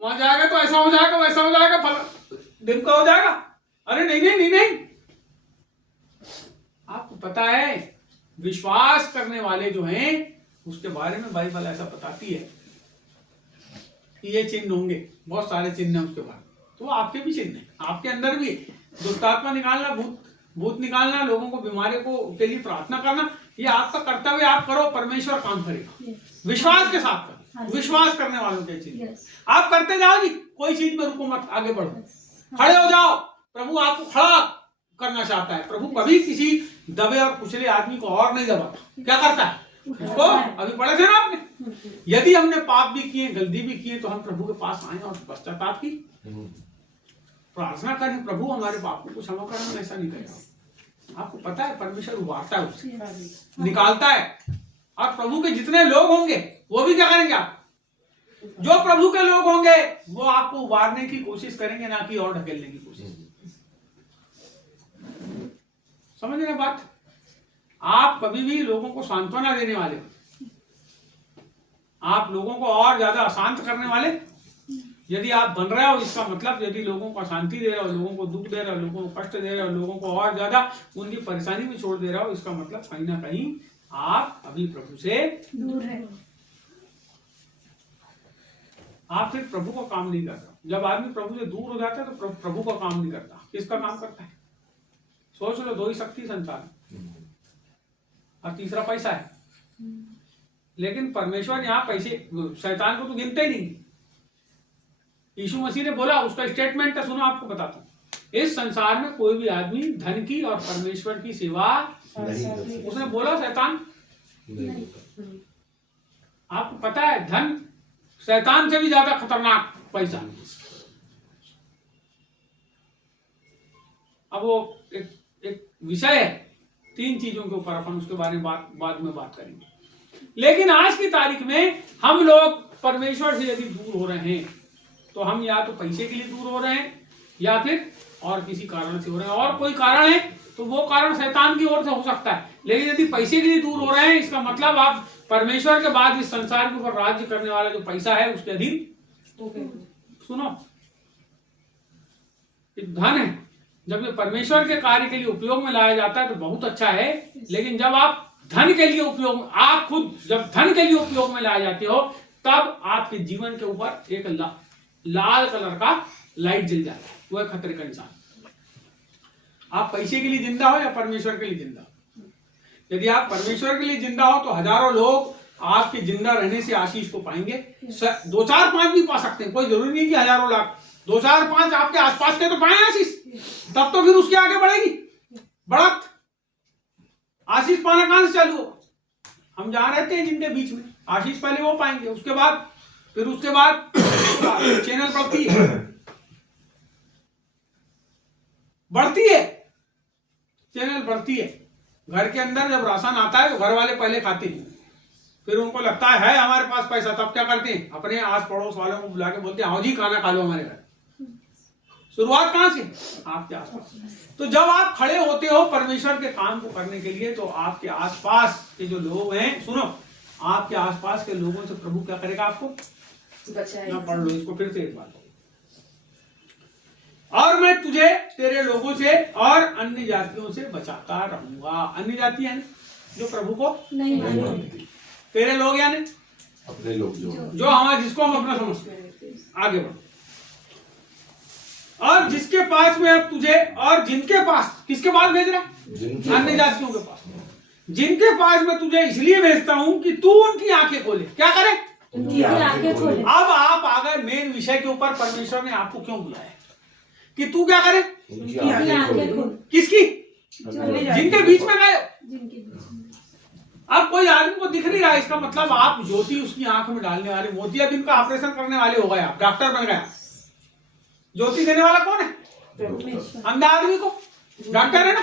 वहां जाएगा तो ऐसा हो जाएगा, वैसा हो जाएगा, फल दिन का हो जाएगा। अरे नहीं। आपको पता है विश्वास करने वाले जो हैं उसके बारे में बाइबल ऐसा बताती है कि ये चिन्ह होंगे, बहुत सारे चिन्ह हैं उसके बाद। तो आपके भी चिन्ह है, आपके अंदर भी दुष्ट आत्मा निकालना, भूत निकालना, लोगों को बीमारियों को के लिए प्रार्थना करना, ये आपका कर्तव्य। आप करो, परमेश्वर काम करेगा। विश्वास के साथ करो, विश्वास करने वालों के चिन्ह आप करते जाओ जी। कोई चीज में रुको मत, आगे बढ़ो, खड़े हो जाओ। प्रभु आपको खड़ा करना चाहता है। प्रभु कभी किसी दबे और कुचले आदमी को और नहीं दबाता। क्या करता है? उसको अभी पढ़े थे ना आपने, यदि हमने पाप भी किए, गलती भी किए, तो हम प्रभु के पास आए और पश्चाताप की। प्रार्थना करें प्रभु हमारे पापों को क्षमा करना, ऐसा नहीं करेगा। आपको पता है परमेश्वर उबारता है उससे, निकालता है। और प्रभु के जितने लोग होंगे वो भी क्या करेंगे, आप जो प्रभु के लोग होंगे वो आपको उबारने की कोशिश करेंगे, ना कि और ढकेलने की कोशिश। समझ रहे बात? आप कभी भी लोगों को सांत्वना देने वाले, आप लोगों को और ज्यादा अशांत करने वाले यदि आप बन रहे हो, इसका मतलब यदि लोगों को अशांति दे रहे हो, लोगों को दुख दे रहे हो, लोगों को कष्ट दे रहे हो, लोगों को और ज्यादा उनकी परेशानी में छोड़ दे रहे हो, इसका मतलब कहीं ना कहीं आप अभी प्रभु से दूर है। आप फिर प्रभु का काम नहीं करता। जब आदमी प्रभु से दूर हो जाता है तो प्रभु का काम नहीं करता, किसका काम करता है? सोच लो, दो ही शक्ति संसार और तीसरा पैसा है। लेकिन परमेश्वर यहाँ पैसे, शैतान को तो गिनते ही नहीं। यीशु मसीह ने बोला, उसका स्टेटमेंट है, सुनो आपको बताता हूँ। इस संसार में कोई भी आदमी धन की और परमेश्वर की सेवा नहीं, उसने बोला शैतान। आपको पता है धन शैतान से भी ज्यादा खतरनाक पैसा। अब वो एक विषय है, 3 चीजों के ऊपर अपन उसके बारे में बाद में बात करेंगे। लेकिन आज की तारीख में हम लोग परमेश्वर से यदि दूर हो रहे हैं तो हम या तो पैसे के लिए दूर हो रहे हैं या फिर और किसी कारण से हो रहे हैं। और कोई कारण है तो वो कारण शैतान की ओर से हो सकता है। लेकिन यदि पैसे के लिए दूर हो रहे हैं, इसका मतलब आप परमेश्वर के बाद इस संसार के ऊपर राज्य करने वाला जो पैसा है उसके अधीन। सुनो, एक धन है, जब ये परमेश्वर के कार्य के लिए उपयोग में लाया जाता है तो बहुत अच्छा है। लेकिन जब आप धन के लिए उपयोग, आप खुद जब धन के लिए उपयोग में लाए जाते हो, तब आपके जीवन के ऊपर एक लाल कलर का लाइट जल जाता है। वो है खतरे का निशान। आप पैसे के लिए जिंदा हो या परमेश्वर के लिए जिंदा हो? यदि आप परमेश्वर के लिए जिंदा हो तो हजारों लोग आपके जिंदा रहने से आशीष को पाएंगे। 2 4 5 भी पा सकते हैं, कोई जरूरी नहीं कि हजारों लाख। 2 4 5 आपके आसपास के तो पाए आशीष, तब तो फिर उसके आगे बढ़ेगी बढ़त। आशीष पाना कहां से चालू हो? हम जहां रहते हैं जिनके बीच में, आशीष पहले वो पाएंगे, उसके बाद चैनल बढ़ती है, चैनल बढ़ती है। घर के अंदर जब राशन आता है तो घर वाले पहले खाते हैं, फिर उनको लगता है हमारे पास पैसा, तब क्या करते हैं? अपने आस पड़ोस वालों को बुला के बोलते हैं, आओ जी खाना खा लो हमारे घर। शुरुआत कहां से? आपके आसपास। तो जब आप खड़े होते हो परमेश्वर के काम को करने के लिए, तो आपके आसपास के जो लोग हैं, सुनो, आपके आसपास के लोगों से प्रभु क्या करेगा? आपको बचाएगा। पढ़ लो इसको फिर से एक बार। और मैं तुझे तेरे लोगों से और अन्य जातियों से बचाता रहूंगा। अन्य जाति है जो प्रभु को नहीं मानते, तेरे लोग यानी अपने लोग जो हमारे, जिसको हम अपना समझते हैं। आगे बढ़ो। और जिसके पास में अब तुझे, और जिनके पास, किसके पास भेज रहा है? अन्य जातियों के पास। जिनके पास मैं तुझे इसलिए भेजता हूं कि तू उनकी आंखें खोले। क्या करे? उनकी आंखें खोले। अब आप आ गए मेन विषय के ऊपर। परमेश्वर ने आपको क्यों बुलाया कि तू क्या करे? उनकी आंखें खोले। किसकी? जिनके बीच में गए। अब कोई आदमी को दिख नहीं रहा, इसका मतलब आप ज्योति उसकी आंख में डालने वाले, मोतियाबिंद का ऑपरेशन करने वाले हो गए, आप डॉक्टर बन गए। ज्योति देने वाला कौन है? अंधा आदमी को डॉक्टर है ना।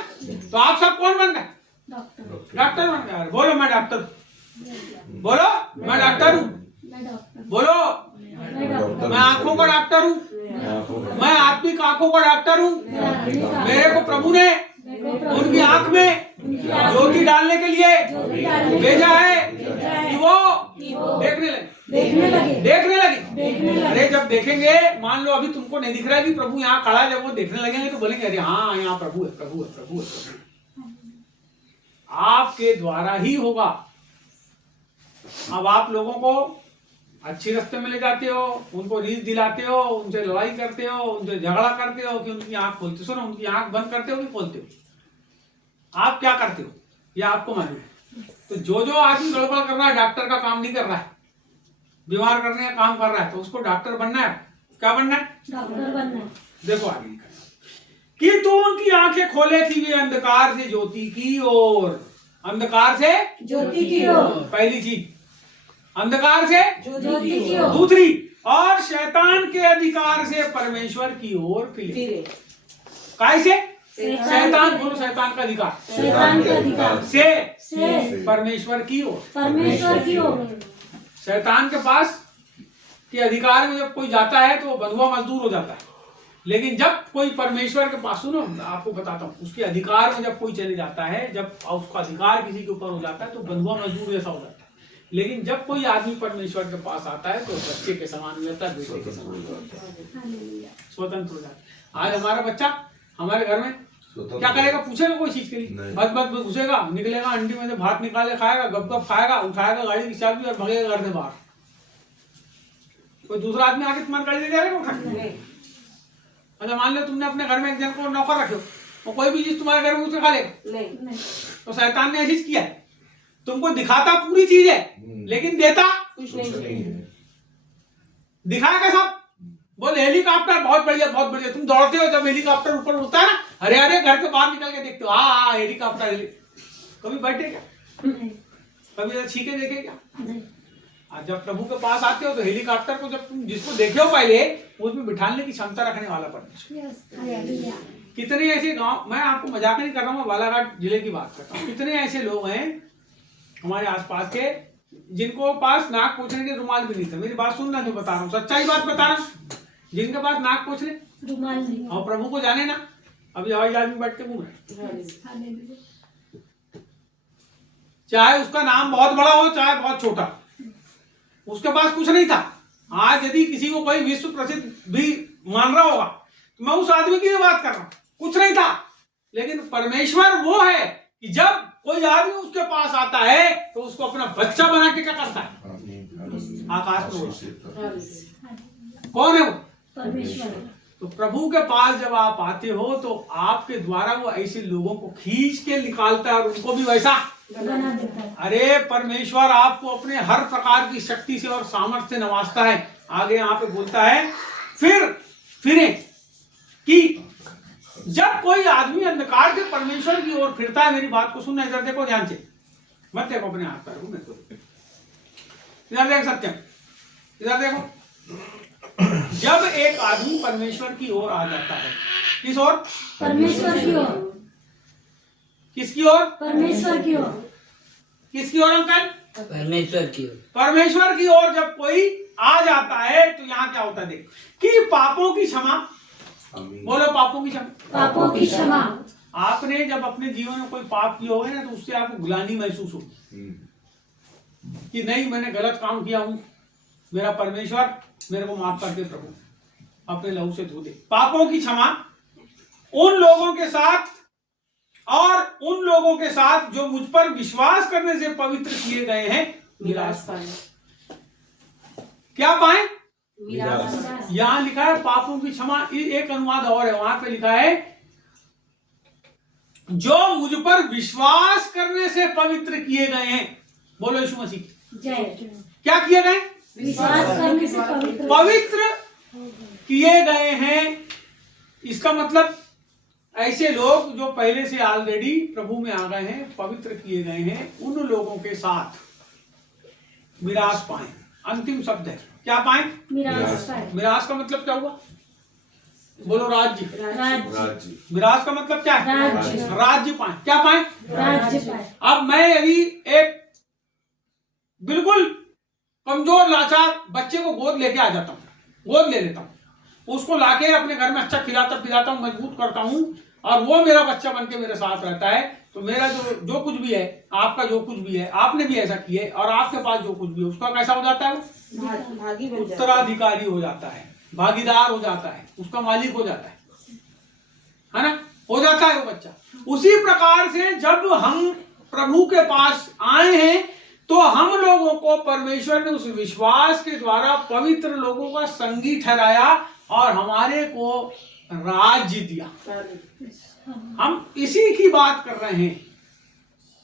तो आप सब कौन बन गए? डॉक्टर बन गए। बोलो मैं डॉक्टर, बोलो मैं डॉक्टर हूँ, बोलो मैं आंखों का डॉक्टर हूँ, मैं आत्मिक आंखों का डॉक्टर हूँ। मेरे को प्रभु ने उनकी आंख में ज्योति डालने के लिए भेजा है कि वो देखने लगे। अरे जब देखेंगे, मान लो अभी तुमको नहीं दिख रहा है कि प्रभु यहाँ खड़ा है, जब वो देखने लगेंगे तो बोलेंगे अरे हाँ यहाँ प्रभु है, प्रभु है, प्रभु है। आपके द्वारा ही होगा। अब आप लोगों को अच्छे रास्ते में ले जाते हो, उनको रीस दिलाते हो, उनसे लड़ाई करते हो, उनसे झगड़ा करते हो कि उनकी आंख खोलते। सुनो, उनकी आंख बंद करते हो कि खोलते हो? आप क्या करते हो ये आपको मालूम है। तो जो आदमी गड़बड़ कर रहा है, डॉक्टर का काम नहीं कर रहा है, बीमार करने का काम कर रहा है, तो उसको डॉक्टर बनना है। क्या बनना है? डॉक्टर बनना है। देखो आगे लिखा कि तू उनकी आंखें खोले कि वे अंधकार से ज्योति की ओर, अंधकार से ज्योति की ओर। पहली चीज अंधकार से ज्योति की ओर। दूसरी और शैतान के अधिकार से परमेश्वर की ओर फिरे। कैसे? शैतान, बोलो शैतान का अधिकार, शैतान का अधिकार से परमेश्वर की ओर, परमेश्वर की ओर। शैतान के पास के अधिकार में जब कोई जाता है तो वो बंधुआ मजदूर हो जाता है, लेकिन जब कोई परमेश्वर के पास, सुनो आपको बताता हूँ, उसके अधिकार में जब कोई चले जाता है, जब उसका अधिकार किसी के ऊपर हो जाता है तो बंधुआ मजदूर जैसा हो जाता है। लेकिन जब कोई आदमी परमेश्वर के पास आता है तो बच्चे के समान हो जाता है, बेटे के समान हो जाता है, स्वतंत्र हो जाता है। आज हमारा बच्चा हमारे घर में क्या करेगा? पूछेगा कोई चीज के लिए? बस बस घुसेगा, निकलेगा, अंडी में से भात निकाले खाएगा, गप खाएगा, उठाएगा गाड़ी की चाबी और भगेगा घर से बाहर। कोई दूसरा आदमी आके तुम्हारी गाड़ी ले जाएगा उठा के? अच्छा मान लो तुमने अपने घर में एक जन को नौकर रखे हो, और कोई भी चीज तुम्हारे घर में उसे खा लेगा? नहीं। तो शैतान ने ऐसी चीज किया है, तुमको दिखाता पूरी चीज है लेकिन देता कुछ नहीं है। दिखाएगा सब, बोले हेलीकॉप्टर बहुत बढ़िया बहुत बढ़िया, तुम दौड़ते हो जब हेलीकॉप्टर ऊपर उड़ता है ना, अरे अरे घर के बाहर निकल के देखते हो, हाँ हेलीकॉप्टर। कभी बैठे क्या? कभी छीके देखे क्या? आज जब प्रभु के पास आते हो तो हेलीकॉप्टर को जब तुम जिसको देखे हो पहले, उसमें बिठाने की क्षमता रखने वाला परमेश्वर। कितने ऐसे गांव, मैं आपको मजाक नहीं कर रहा हूँ, बालाघाट जिले की बात करता हूँ, कितने ऐसे लोग हैं हमारे आसपास के जिनको पास नाक पोंछने के रुमाल भी नहीं थे। मेरी बात सुनना, जो बता रहा हूँ सच्चाई बात बता रहा हूँ, जिनके पास नाक पोंछने रुमाल नहीं, और प्रभु को जाने ना, अभी हवाई जहाज में बैठ के घूम रहे, चाहे उसका नाम बहुत बड़ा हो चाहे बहुत छोटा, उसके पास कुछ नहीं था। आज यदि किसी को कोई विश्व प्रसिद्ध भी मान रहा होगा तो मैं उस आदमी की बात कर रहा हूं, कुछ नहीं था। लेकिन परमेश्वर वो है कि जब कोई आदमी उसके पास आता है तो उसको अपना बच्चा बना के क्या करता है? आकाश में। कौन है वो? परमेश्वर। तो प्रभु के पास जब आप आते हो तो आपके द्वारा वो ऐसे लोगों को खींच के निकालता है और उनको भी वैसा बना देता है। अरे परमेश्वर आपको अपने हर प्रकार की शक्ति से और सामर्थ्य से नवाजता है। आगे यहाँ पे बोलता है फिरे कि जब कोई आदमी अंधकार से परमेश्वर की ओर फिरता है, मेरी बात को सुनना, इधर देखो ध्यान से, मत देखो अपने हाथ पैर को, मेरे को इधर देख सत्यम, इधर देखो। जब एक आदमी परमेश्वर की ओर आ जाता है, किस ओर? परमेश्वर की ओर। किसकी ओर? परमेश्वर की ओर। किसकी ओर अंकल? परमेश्वर की ओर। परमेश्वर की ओर जब कोई आ जाता है तो यहाँ क्या होता है देख, कि पापों की क्षमा, बोलो पापों की क्षमा। पापों की क्षमा। आपने जब अपने जीवन में कोई पाप किया होगा ना तो उससे आपको ग्लानि महसूस होगी कि नहीं मैंने गलत काम किया हूं, मेरा परमेश्वर मेरे को माफ कर दे प्रभु, अपने लहू से धो दे। पापों की क्षमा उन लोगों के साथ और उन लोगों के साथ जो मुझ पर विश्वास करने से पवित्र किए गए हैं मिरास पाए। क्या पाए? यहां लिखा है पापों की क्षमा। एक अनुवाद और है, वहां पे लिखा है जो मुझ पर विश्वास करने से पवित्र किए गए हैं। बोलो यीशु मसीह जय। क्या किए गए? विश्वास करने से पवित्र किए गए हैं। इसका मतलब ऐसे लोग जो पहले से ऑलरेडी प्रभु में आ गए हैं, पवित्र किए गए हैं, उन लोगों के साथ मिरास पाए। अंतिम शब्द है, क्या पाए? मिरास पाए। मिरास का मतलब क्या हुआ? बोलो राज्य। राज्य। मिरास का मतलब क्या है? राज्य। राज्य पाए। क्या पाए? राज्य पाए। अब मैं यदि एक बिल्कुल कमजोर लाचार बच्चे को गोद लेके आ जाता हूँ, गोद ले लेता हूँ, उसको लाके अपने घर में अच्छा खिलाता पिलाता हूँ, मजबूत करता हूँ, और वो मेरा बच्चा बनके मेरे साथ रहता है, तो मेरा जो कुछ भी है, आपका जो कुछ भी है, आपने भी ऐसा किया है, और आपके पास जो कुछ भी है उसका कैसा हो जाता है? वो उत्तराधिकारी हो जाता है, भागीदार हो जाता है, उसका मालिक हो जाता है ना, हो जाता है वो बच्चा। उसी प्रकार से जब हम प्रभु के पास आए हैं तो हम लोगों को परमेश्वर ने उस विश्वास के द्वारा पवित्र लोगों का संगी ठहराया और हमारे को राज्य दिया। हम इसी की बात कर रहे हैं,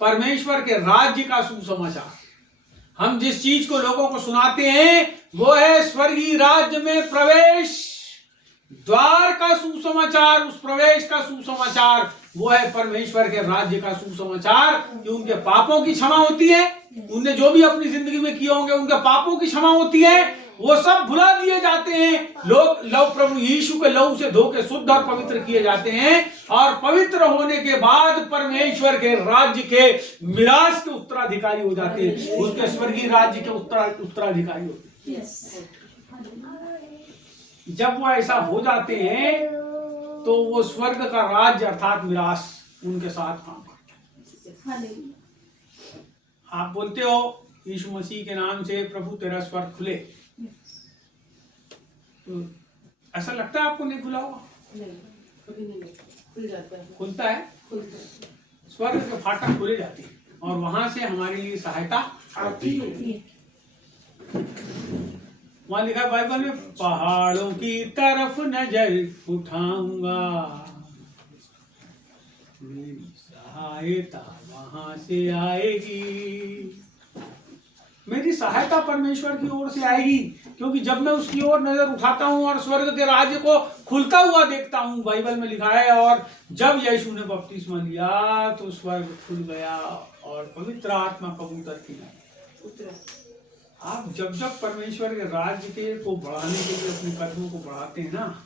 परमेश्वर के राज्य का सुसमाचार। हम जिस चीज को लोगों को सुनाते हैं वो है स्वर्गीय राज्य में प्रवेश, द्वार का सुसमाचार। उस प्रवेश का सुसमाचार वो है परमेश्वर के राज्य का सुसमाचार कि उनके पापों की क्षमा होती है, उनने जो भी अपनी जिंदगी में किए होंगे उनके पापों की क्षमा होती है, वो सब भुला दिए जाते हैं। लोग लव प्रभु यीशु के लहू से धो के शुद्ध और पवित्र किए जाते हैं और पवित्र होने के बाद परमेश्वर के राज्य के मिरास के उत्तराधिकारी हो जाते हैं, उसके स्वर्गीय राज्य के उत्तराधिकारी होते हैं। जब वो ऐसा हो जाते हैं तो वो स्वर्ग का राज्य अर्थात मिरास उनके साथ काम करते हैं। आप बोलते हो यीशु मसीह के नाम से प्रभु तेरा स्वर्ग खुले, तो ऐसा लगता है आपको नहीं खुला होगा? नहीं, कभी नहीं खुल जाता है। खुलता है, स्वर्ग के फाटक खुले जाते हैं और वहां से हमारे लिए सहायता आती है। वहां लिखा है बाइबल में, पहाड़ों की तरफ नजर उठाऊंगा, मेरी सहायता वहां से आएगी। मेरी सहायता परमेश्वर की ओर से आएगी, क्योंकि जब मैं उसकी ओर नजर उठाता हूं और स्वर्ग के राज्य को खुलता हुआ देखता हूं, बाइबल में लिखा है, और जब यीशु ने बपतिस्मा लिया तो स्वर्ग खुल गया और पवित्र आत्मा कबूतर की नहीं। आप जब जब परमेश्वर के राज्य के को बढ़ाने के लिए अपने कदमों को बढ़ाते हैं ना,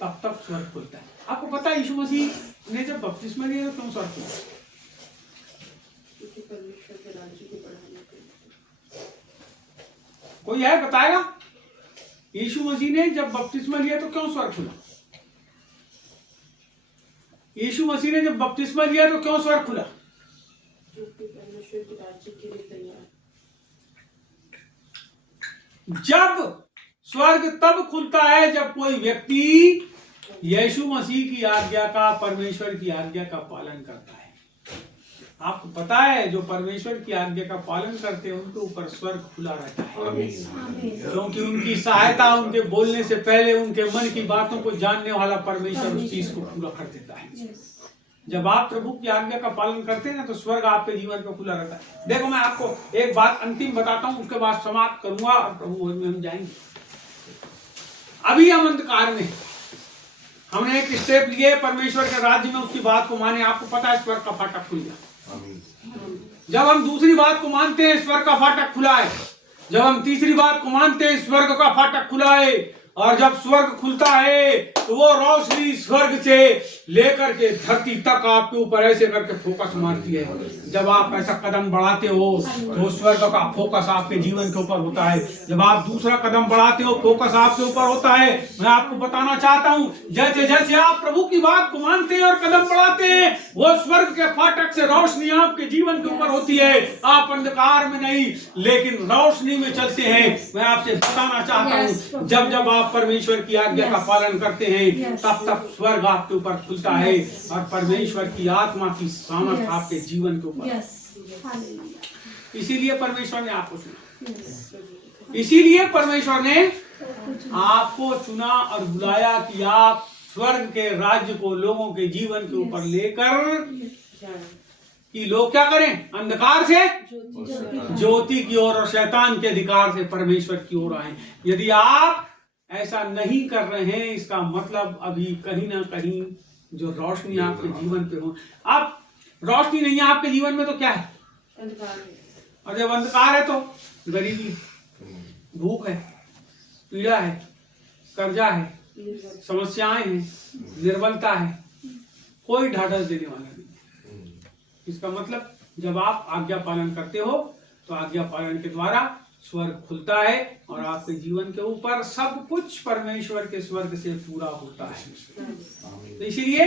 तब तक स्वर्ग खुलता है। आपको पता है यीशु मसीह ने जब बपतिस्मा लिया तो क्यों स्वर्ग खुला? परमेश्वर के राज्य को बढ़ाने के लिए। कोई है बताएगा? यीशु मसीह ने जब बपतिस्मा लिया तो क्यों स्वर्ग खुला? यीशु मसीह ने जब बपतिस्मा लिया तो क्यों स्वर्ग खुला? परमेश्वर के राज्य के लिए तैयार। जब स्वर्ग तब खुलता है जब कोई व्यक्ति यीशु मसीह की आज्ञा का, परमेश्वर की आज्ञा का पालन करता है। आपको पता है जो परमेश्वर की आज्ञा का पालन करते हैं उनके ऊपर स्वर्ग खुला रहता है, क्योंकि उनकी सहायता उनके बोलने से पहले उनके मन की बातों को जानने वाला परमेश्वर उस चीज को पूरा कर देता है। जब आप प्रभु की आज्ञा का पालन करते हैं ना तो स्वर्ग आपके जीवन पे खुला रहता है। देखो मैं आपको एक बात अंतिम बताता हूँ, उसके बाद समाप्त करूंगा और प्रभु भोज में हम जाएंगे। अभी हम अंधकार में, हमने एक स्टेप लिए परमेश्वर के राज्य में, उसकी बात को माने, आपको पता है स्वर्ग का फाटक खुल गया। जब हम दूसरी बात को मानते हैं स्वर्ग का फाटक खुला है, जब हम तीसरी बात को मानते हैं स्वर्ग का फाटक खुला है, और जब स्वर्ग खुलता है तो वो रोशनी स्वर्ग से लेकर के धरती तक आपके ऊपर ऐसे करके फोकस मारती है। जब आप ऐसा कदम बढ़ाते हो तो स्वर्ग का फोकस आपके जीवन के ऊपर होता है। जब आप दूसरा कदम बढ़ाते हो फोकस आपके ऊपर होता है। मैं आपको बताना चाहता हूँ, जैसे जैसे आप प्रभु की बात को मानते हैं और कदम बढ़ाते हैं, वो स्वर्ग के फाटक से रोशनी आपके जीवन के ऊपर होती है। आप अंधकार में नहीं लेकिन रोशनी में चलते हैं। मैं आपसे बताना चाहता हूँ, जब जब आप परमेश्वर की आज्ञा का पालन करते हैं तब तक स्वर्ग आपके ऊपर खुलता है और परमेश्वर की आत्मा की सामर्थ आपके जीवन के ऊपर। इसीलिए परमेश्वर ने आपको चुना, इसीलिए परमेश्वर ने आपको चुना और बुलाया कि आप स्वर्ग के राज्य को लोगों के जीवन के ऊपर लेकर कि लोग क्या करें, अंधकार से ज्योति की ओर और शैतान के अधिकार से परमेश्वर की ओर आए। यदि आप ऐसा नहीं कर रहे हैं, इसका मतलब अभी कहीं ना कहीं जो रोशनी आपके जीवन पे हो, आप रोशनी नहीं है आपके जीवन में तो क्या है, अंधकार है। और जब अंधकार है तो गरीबी, भूख है, पीड़ा है, कर्जा है, समस्याएं हैं, निर्बलता है, कोई ढाढ़स देने वाला नहीं। इसका मतलब जब आप आज्ञा पालन करते हो तो आज्ञा पालन के द्वारा स्वर्ग खुलता है और आपके जीवन के ऊपर सब कुछ परमेश्वर के स्वर्ग से पूरा होता है। तो इसीलिए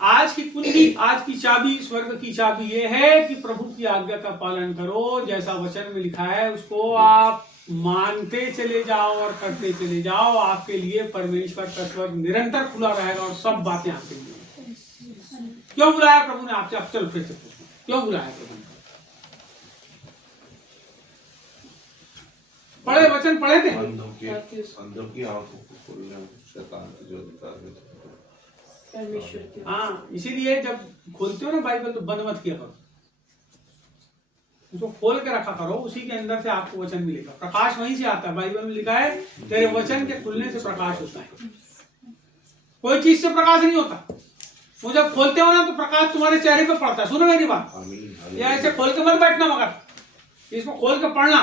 आज की कुंजी, आज की चाबी, स्वर्ग की चाबी ये है कि प्रभु की आज्ञा का पालन करो। जैसा वचन में लिखा है उसको आप मानते चले जाओ और करते चले जाओ। आपके लिए परमेश्वर का स्वर्ग निरंतर खुला रहेगा और सब बातें आपके लिए। क्यों बुलाया प्रभु ने आपसे? अब चलो फिर से पूछो, क्यों बुलाया प्रभु ने? पढ़े वचन पढ़े थे, अंधों की आंखों को खोलने, शैतान की जो अधिकार है परमेश्वर के। हाँ, इसीलिए जब खोलते हो ना बाइबल तो बंद मत किया करो, उसको खोल के रखा करो, उसी के अंदर से आपको वचन मिलेगा। प्रकाश वहीं से आता है। बाइबल में लिखा है तेरे वचन के खुलने से प्रकाश होता है, कोई चीज से प्रकाश नहीं होता। वो जब खोलते हो ना तो प्रकाश तुम्हारे चेहरे पे पड़ता है। सुनो मेरी बात, ये ऐसे खोल के मत बैठना, मगर इसको खोल के पढ़ना,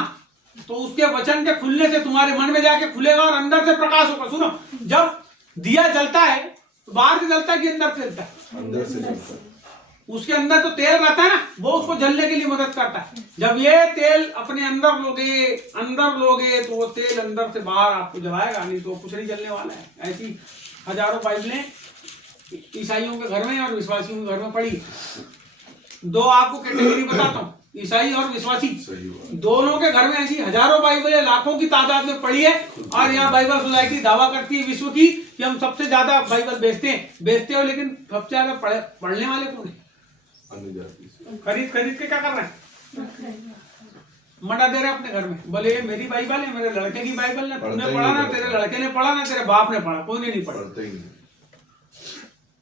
तो उसके वचन के खुलने से तुम्हारे मन में जाके खुलेगा और अंदर से प्रकाश होगा। सुनो, जब दिया जलता है तो बाहर से जलता है कि अंदर से जलता है? अंदर से जलता है। उसके अंदर तो तेल रहता है ना, वो उसको जलने के लिए मदद करता है। जब ये तेल अपने अंदर लोगे तो वो तेल अंदर से बाहर आपको जलाएगा, नहीं तो कुछ नहीं जलने वाला है। ऐसी हजारों बाइबलें ईसाइयों के घर में और विश्वासियों के घर में पड़ी। दो आपको कैटेगरी बताता हूँ, ईसाई और विश्वासी, दोनों के घर में ऐसी हजारों बाइबलें लाखों की तादाद में पड़ी है। और यहाँ बाइबल सोसाइटी दावा करती है विश्व की कि हम सबसे ज्यादा बाइबल बेचते हो, लेकिन सबसे ज्यादा पढ़ने वाले कौन है? खरीद के क्या कर रहे हैं? मना दे रहे हैं अपने घर में, बोले ये मेरी बाइबल है, मेरे लड़के की बाइबल है, तूने पढ़ा ना, तेरे लड़के ने पढ़ा ना, तेरे बाप ने पढ़ा, कोई ने नहीं पढ़ा।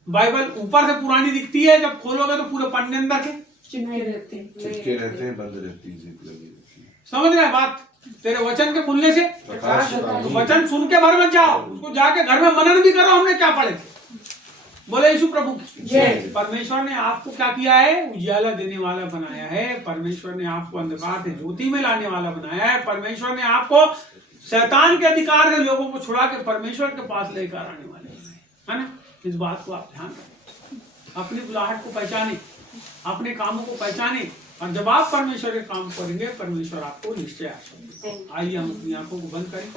बाइबल ऊपर से पुरानी दिखती है, जब खोलोगे तो पूरे पन्ने अंदर के चिपके रहते हैं, बंद रहती है, जिप लगी रहती है। समझ रहे हैं बात? तेरे वचन के खुलने से प्रकाश तो वचन सुन के भर मत जाओ, उसको जाके घर में मनन भी करो हमने क्या पढ़े। बोले यीशु प्रभु जय। परमेश्वर ने आपको क्या किया है? उजियाला देने वाला बनाया है। परमेश्वर ने आपको अंधकार से ज्योति में लाने वाला बनाया है। परमेश्वर ने आपको शैतान के अधिकार से लोगों को छुड़ा के परमेश्वर के पास लेकर आने वाले है ना। इस बात को आप ध्यान रखें, अपनी बुलाहट को पहचाने, अपने कामों को पहचाने, और जब आप परमेश्वर के काम करेंगे परमेश्वर आपको निश्चय आशीष देगा। आइए हम अपनी आंखों को बंद करें।